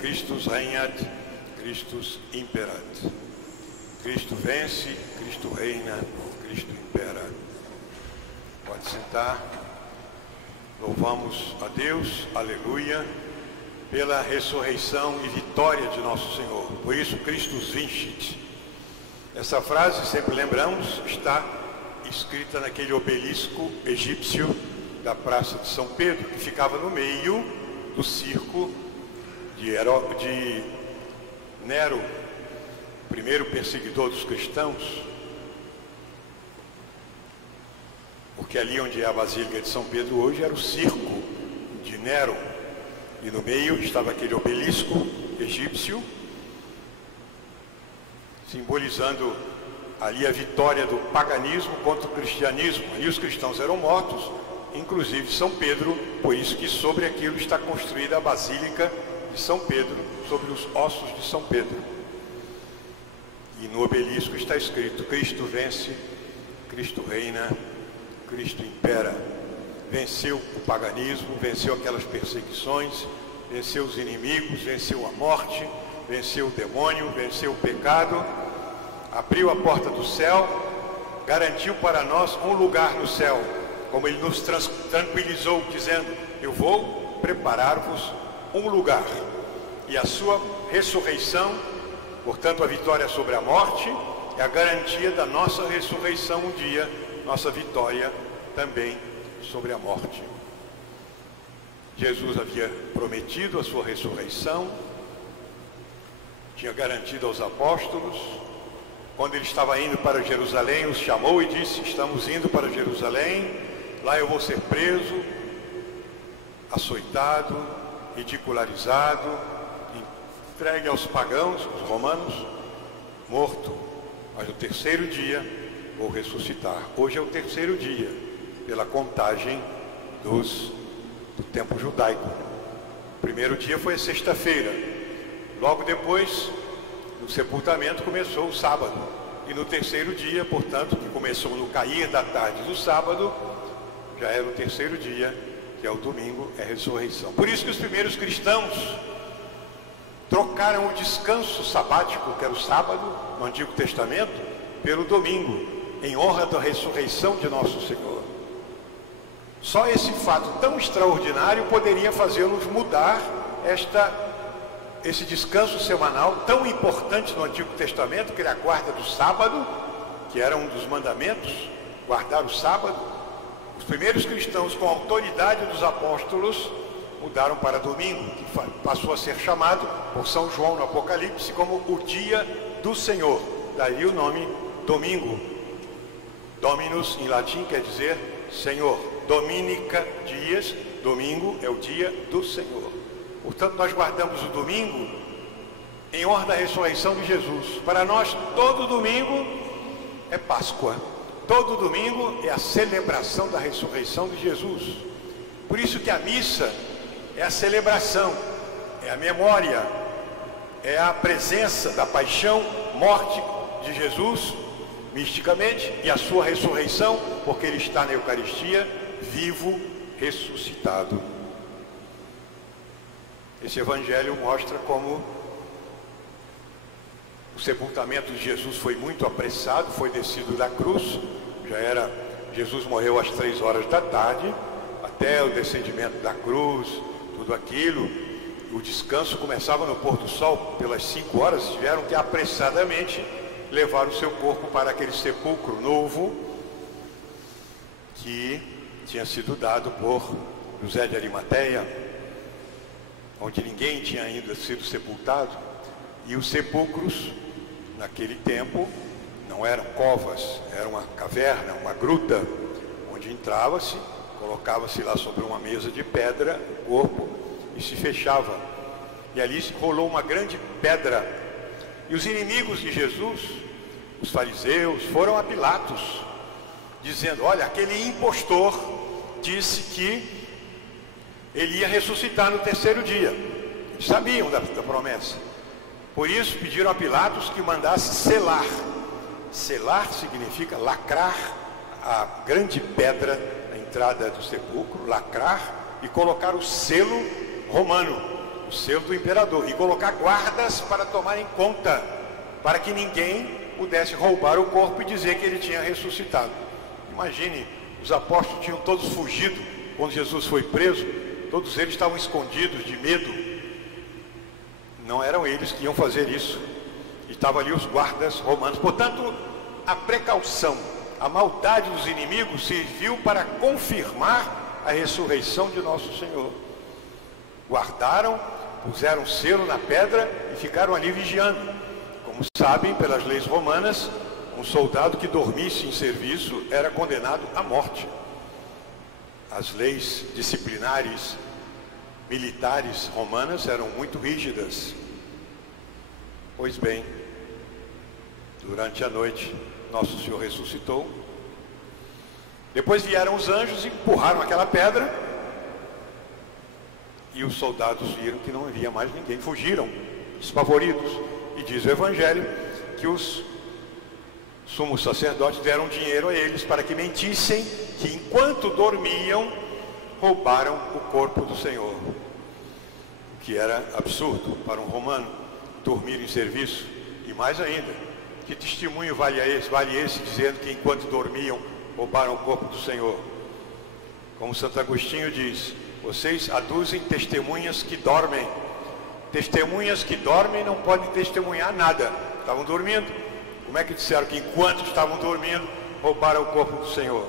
Christus regnat, Christus imperat. Cristo vence, Cristo reina, Cristo impera. Pode sentar. Louvamos a Deus, aleluia, pela ressurreição e vitória de nosso Senhor. Por isso, Christus vincit. Essa frase, sempre lembramos, está escrita naquele obelisco egípcio da Praça de São Pedro, que ficava no meio do circo de Nero, primeiro perseguidor dos cristãos, porque ali onde é a Basílica de São Pedro hoje era o circo de Nero, e no meio estava aquele obelisco egípcio, simbolizando ali a vitória do paganismo contra o cristianismo. Ali os cristãos eram mortos, inclusive São Pedro, por isso que sobre aquilo está construída a Basílica de São Pedro, sobre os ossos de São Pedro. E no obelisco está escrito: Cristo vence, Cristo reina, Cristo impera. Venceu o paganismo, venceu aquelas perseguições, venceu os inimigos, venceu a morte, venceu o demônio, venceu o pecado, abriu a porta do céu, garantiu para nós um lugar no céu, como ele nos tranquilizou, dizendo: eu vou preparar-vos um lugar. E a sua ressurreição, portanto a vitória sobre a morte, é a garantia da nossa ressurreição um dia, nossa vitória também sobre a morte. Jesus havia prometido a sua ressurreição, tinha garantido aos apóstolos. Quando ele estava indo para Jerusalém, os chamou e disse: estamos indo para Jerusalém, lá eu vou ser preso, açoitado, ridicularizado, entregue aos pagãos, os romanos, morto, mas no terceiro dia vou ressuscitar. Hoje é o terceiro dia, pela contagem do tempo judaico. O primeiro dia foi a sexta-feira, logo depois do sepultamento começou o sábado, e no terceiro dia, portanto, que começou no cair da tarde do sábado, já era o terceiro dia, que é o domingo, é a ressurreição. Por isso que os primeiros cristãos trocaram o descanso sabático, que era o sábado, no Antigo Testamento, pelo domingo, em honra da ressurreição de nosso Senhor. Só esse fato tão extraordinário poderia fazê-los mudar esse descanso semanal tão importante no Antigo Testamento, que era a guarda do sábado, que era um dos mandamentos, guardar o sábado. Os primeiros cristãos, com a autoridade dos apóstolos, mudaram para domingo, que passou a ser chamado por São João no Apocalipse como o dia do Senhor. Daí o nome domingo. Dominus em latim quer dizer Senhor. Dominica, dias, domingo é o dia do Senhor. Portanto, nós guardamos o domingo em honra da ressurreição de Jesus. Para nós, todo domingo é Páscoa. Todo domingo é a celebração da ressurreição de Jesus. Por isso que a missa é a celebração, é a memória, é a presença da paixão, morte de Jesus, misticamente, e a sua ressurreição, porque ele está na Eucaristia, vivo, ressuscitado. Esse evangelho mostra como o sepultamento de Jesus foi muito apressado, foi descido da cruz, Jesus morreu às 3 horas da tarde, até o descendimento da cruz, tudo aquilo, o descanso começava no pôr do sol, pelas 5 horas, tiveram que apressadamente levar o seu corpo para aquele sepulcro novo, que tinha sido dado por José de Arimateia, onde ninguém tinha ainda sido sepultado. E os sepulcros, naquele tempo, não eram covas, era uma caverna, uma gruta, onde entrava-se, colocava-se lá sobre uma mesa de pedra o corpo e se fechava. E ali se rolou uma grande pedra. E os inimigos de Jesus, os fariseus, foram a Pilatos, dizendo: olha, aquele impostor disse que ele ia ressuscitar no terceiro dia. Eles sabiam da promessa. Por isso pediram a Pilatos que mandasse selar. Selar significa lacrar a grande pedra na entrada do sepulcro, lacrar e colocar o selo romano. o selo do imperador, e colocar guardas para tomarem conta, para que ninguém pudesse roubar o corpo e dizer que ele tinha ressuscitado. Imagine, os apóstolos tinham todos fugido quando Jesus foi preso, todos eles estavam escondidos de medo. Não eram eles que iam fazer isso, estavam ali os guardas romanos. Portanto, a precaução, a maldade dos inimigos serviu para confirmar a ressurreição de nosso Senhor. Guardaram, puseram selo na pedra e ficaram ali vigiando. Como sabem, pelas leis romanas, um soldado que dormisse em serviço era condenado à morte. As leis disciplinares militares romanas eram muito rígidas. Pois bem, durante a noite, nosso Senhor ressuscitou. Depois vieram os anjos e empurraram aquela pedra, e os soldados viram que não havia mais ninguém, fugiram, espavoridos. E diz o Evangelho que os sumos sacerdotes deram dinheiro a eles para que mentissem que enquanto dormiam, roubaram o corpo do Senhor. O que era absurdo para um romano, dormir em serviço. E mais ainda, que testemunho vale esse dizendo que enquanto dormiam, roubaram o corpo do Senhor? Como Santo Agostinho diz, vocês aduzem testemunhas que dormem. Testemunhas que dormem não podem testemunhar nada. Estavam dormindo. Como é que disseram que enquanto estavam dormindo, roubaram o corpo do Senhor?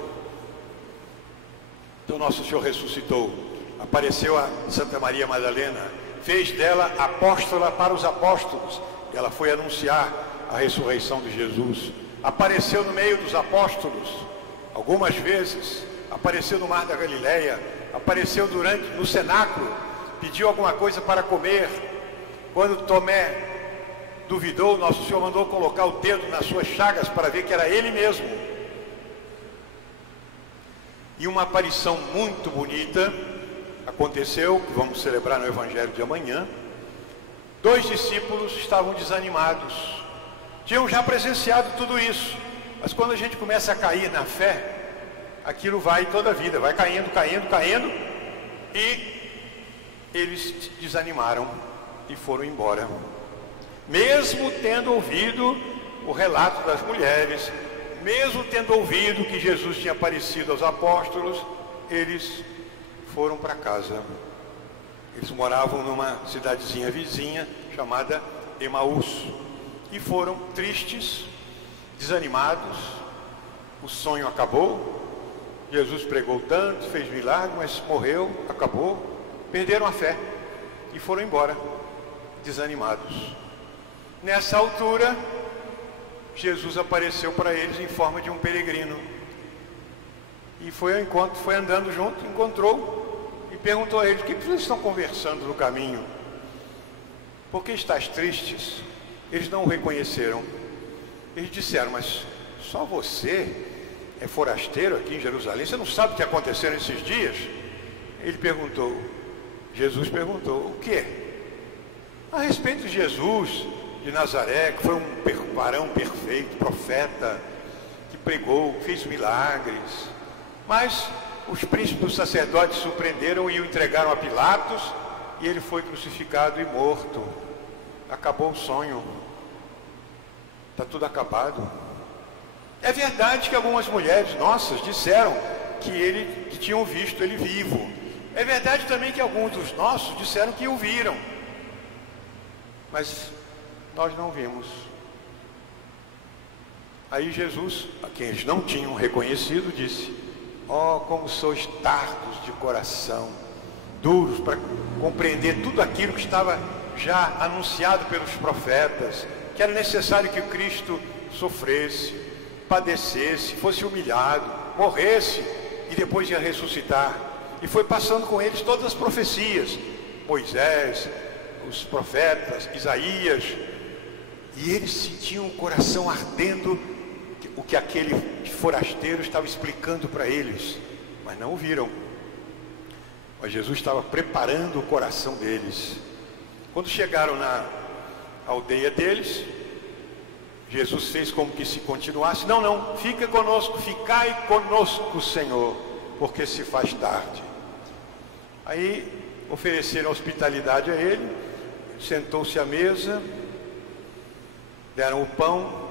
Então nosso Senhor ressuscitou, apareceu a Santa Maria Madalena, fez dela apóstola para os apóstolos. E ela foi anunciar a ressurreição de Jesus. Apareceu no meio dos apóstolos, algumas vezes. Apareceu no Mar da Galileia, apareceu no cenáculo, pediu alguma coisa para comer. Quando Tomé duvidou, nosso Senhor mandou colocar o dedo nas suas chagas para ver que era ele mesmo. E uma aparição muito bonita aconteceu, que vamos celebrar no Evangelho de amanhã. 2 discípulos estavam desanimados, tinham já presenciado tudo isso, mas quando a gente começa a cair na fé, aquilo vai toda a vida, vai caindo, e eles desanimaram e foram embora. Mesmo tendo ouvido o relato das mulheres, mesmo tendo ouvido que Jesus tinha aparecido aos apóstolos, eles foram para casa. Eles moravam numa cidadezinha vizinha chamada Emaús e foram tristes, desanimados. O sonho acabou. Jesus pregou tanto, fez milagre, mas morreu, acabou. Perderam a fé e foram embora, desanimados. Nessa altura, Jesus apareceu para eles em forma de um peregrino. E foi ao encontro, foi andando junto, encontrou e perguntou a eles: o que vocês estão conversando no caminho? Por que estás tristes? Eles não o reconheceram. Eles disseram: mas só você é forasteiro aqui em Jerusalém? Você não sabe o que aconteceu nesses dias? Ele perguntou, Jesus perguntou: o quê? A respeito de Jesus de Nazaré, que foi um varão perfeito, profeta, que pregou, fez milagres. Mas os príncipes dos sacerdotes surpreenderam e o entregaram a Pilatos, e ele foi crucificado e morto. Acabou o sonho. Está tudo acabado. É verdade que algumas mulheres nossas disseram que tinham visto ele vivo. É verdade também que alguns dos nossos disseram que o viram. Mas nós não vimos. Aí Jesus, a quem eles não tinham reconhecido, disse: ó, como sois tardos de coração, duros para compreender tudo aquilo que estava já anunciado pelos profetas, que era necessário que o Cristo sofresse, padecesse, fosse humilhado, morresse e depois ia ressuscitar. E foi passando com eles todas as profecias, Moisés, os profetas, Isaías, e eles sentiam o coração ardendo o que aquele forasteiro estava explicando para eles, mas não o viram. Mas Jesus estava preparando o coração deles. Quando chegaram na aldeia deles, Jesus fez como que se continuasse: não, fica conosco, ficai conosco, Senhor, porque se faz tarde. Aí ofereceram hospitalidade a ele, sentou-se à mesa, deram o pão.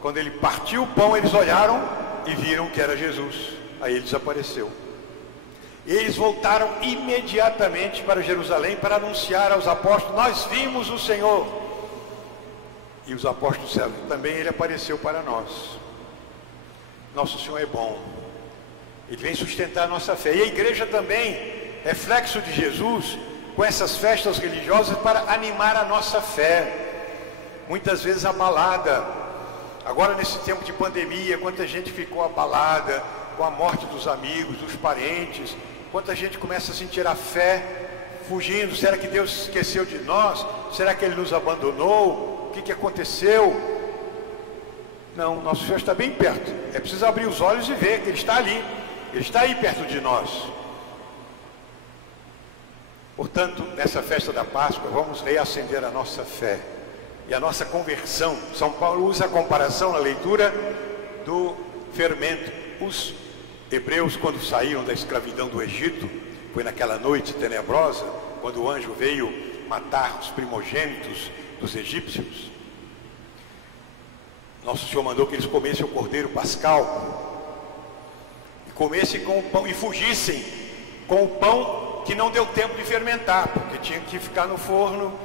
Quando ele partiu o pão, eles olharam e viram que era Jesus. Aí ele desapareceu. Eles voltaram imediatamente para Jerusalém para anunciar aos apóstolos: nós vimos o Senhor. E os apóstolos disseram: também ele apareceu para nós. Nosso Senhor é bom, ele vem sustentar a nossa fé. E a igreja também, reflexo de Jesus, com essas festas religiosas para animar a nossa fé, muitas vezes abalada. Agora nesse tempo de pandemia, quanta gente ficou abalada com a morte dos amigos, dos parentes, quanta gente começa a sentir a fé fugindo. Será que Deus esqueceu de nós? Será que Ele nos abandonou? O que aconteceu? Não, nosso Senhor está bem perto. É preciso abrir os olhos e ver que Ele está ali, Ele está aí perto de nós. Portanto, nessa festa da Páscoa, vamos reacender a nossa fé e a nossa conversão. São Paulo usa a comparação na leitura do fermento. Os hebreus, quando saíram da escravidão do Egito, foi naquela noite tenebrosa, quando o anjo veio matar os primogênitos dos egípcios. Nosso Senhor mandou que eles comessem o cordeiro pascal e comessem com o pão, e fugissem com o pão que não deu tempo de fermentar, porque tinha que ficar no forno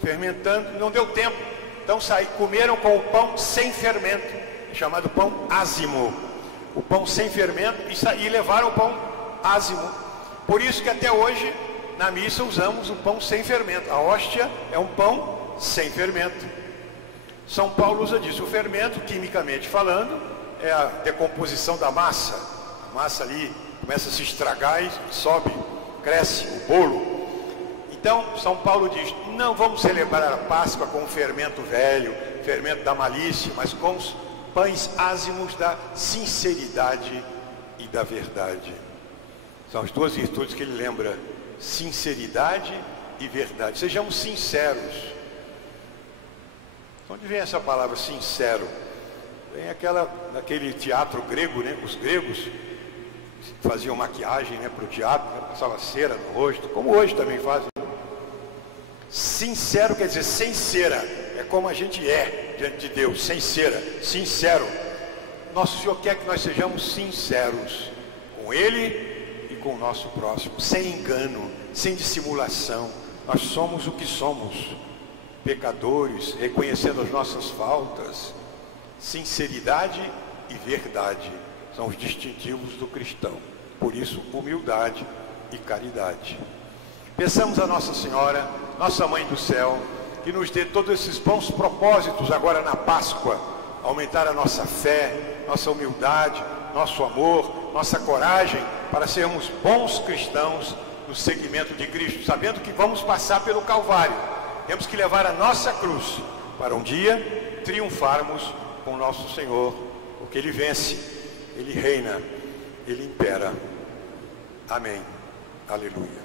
fermentando, não deu tempo. Então comeram com o pão sem fermento, chamado pão ázimo, o pão sem fermento, e levaram o pão ázimo. Por isso que até hoje na missa usamos o pão sem fermento. A hóstia é um pão sem fermento. São Paulo usa disso. O fermento, quimicamente falando, é a decomposição da massa. A massa ali começa a se estragar e sobe, cresce o bolo. Então, São Paulo diz: não vamos celebrar a Páscoa com o fermento velho, fermento da malícia, mas com os pães ázimos da sinceridade e da verdade. São as duas virtudes que ele lembra: sinceridade e verdade. Sejamos sinceros. Onde vem essa palavra sincero? Vem daquele teatro grego, né? Os gregos faziam maquiagem, né, para o teatro, né? Passavam cera no rosto, como hoje também fazem. Sincero quer dizer sem cera, é como a gente é diante de Deus, sem cera, sincero. Nosso Senhor quer que nós sejamos sinceros com Ele e com o nosso próximo, sem engano, sem dissimulação. Nós somos o que somos, pecadores, reconhecendo as nossas faltas. Sinceridade e verdade são os distintivos do cristão. Por isso, humildade e caridade. Peçamos a Nossa Senhora, nossa Mãe do Céu, que nos dê todos esses bons propósitos agora na Páscoa, aumentar a nossa fé, nossa humildade, nosso amor, nossa coragem, para sermos bons cristãos no seguimento de Cristo, sabendo que vamos passar pelo Calvário. Temos que levar a nossa cruz para um dia triunfarmos com nosso Senhor, porque Ele vence, Ele reina, Ele impera. Amém. Aleluia.